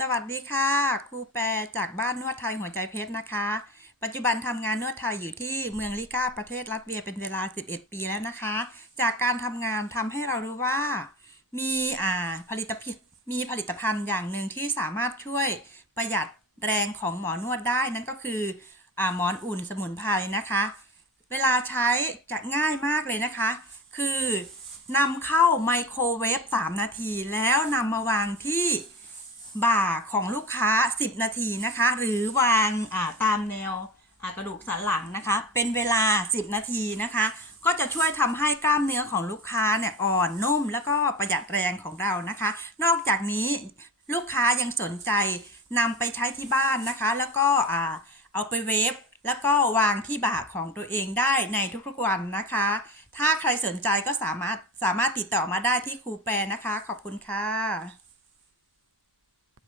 สวัสดีค่ะครูแปรจากบ้านนวดไทยหัวใจเพชรนะคะ ปัจจุบันทำงานนวดไทยอยู่ที่เมืองลิก้าประเทศรัสเวียเป็นเวลา 11 ปีแล้วนะคะ จากการทำงานทำให้เรารู้ว่า มีอ่าผลิตภัณฑ์มีผลิตภัณฑ์อย่างหนึ่งที่สามารถช่วยประหยัดแรงของหมอนวดได้นั่นก็คืออ่าหมอนอุ่นสมุนไพรนะคะ เวลาใช้จะง่ายมากเลยนะคะ คือนำเข้าไมโครเวฟ3 นาที แล้วนำมาวางที่ บ่าของลูกค้า 10 นาทีนะคะ หรือวางาตามแนวกระดูกสันหลังนะคะ เป็นเวลา 10 นาทีนะคะ ก็จะช่วยทำให้กล้ามเนื้อของลูกค้าเนี่ยอ่อนนุ่ม แล้วก็ประหยัดแรงของเรานะคะ นอกจากนี้ลูกค้ายังสนใจนำไปใช้ที่บ้านนะคะ แล้วก็เอาไปเวฟแล้วก็วางที่บ่าของตัวเองได้ในทุกๆวันนะคะ ถ้าใครสนใจก็สามารถสามารถติดต่อมาได้ที่ครูแปรนะคะ ขอบคุณค่ะ